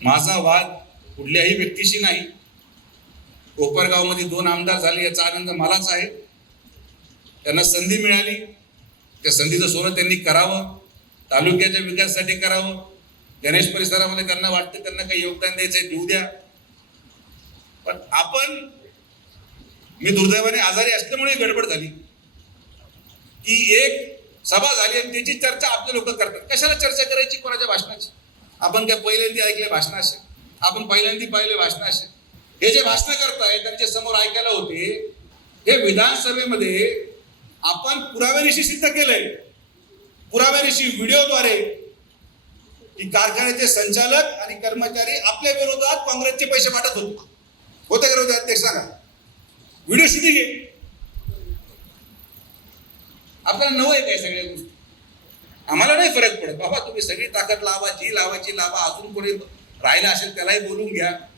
माझा वाद कुठल्याही व्यक्तीशी नाही. कोपरगावमध्ये 2 आमदार झाले याचा आनंद मलाच आहे. त्यांना संधी मिळाली, त्या संधीचं सोनं त्यांनी करावं, तालुक्याच्या विकासासाठी करावं. गणेश परिसरामध्ये त्यांना वाटतं त्यांना काही योगदान द्यायचंय, देऊ द्या. पण मी दुर्दैवाने आजारी असल्यामुळे गडबड झाली की एक सभा झाली आणि त्याची चर्चा आपले लोक करतात. कशाला चर्चा करायची कोणाच्या भाषणाची? आपण काय पहिल्यांदा ऐकले भाषण असे? आपण पहिल्यांदा पाहिले भाषण असे? हे जे भाषण करताय त्यांच्या समोर ऐकायला होते, हे विधानसभेमध्ये आपण पुराव्यानिशी सिद्ध केलंय. पुराव्यानिशी व्हिडिओद्वारे की कारखान्याचे संचालक आणि कर्मचारी आपल्या विरोधात काँग्रेसचे पैसे वाटत होते का विरोधात ते सांगा. व्हिडिओ शूटिंग आहे. आपल्याला नवं आहे काय सगळ्या गोष्टी? आम्हाला नाही फरक पडत बाबा, तुम्ही सगळी ताकद लावा, जी लावायची लावा. अजून कोणी राहिला असेल त्यालाही बोलून घ्या.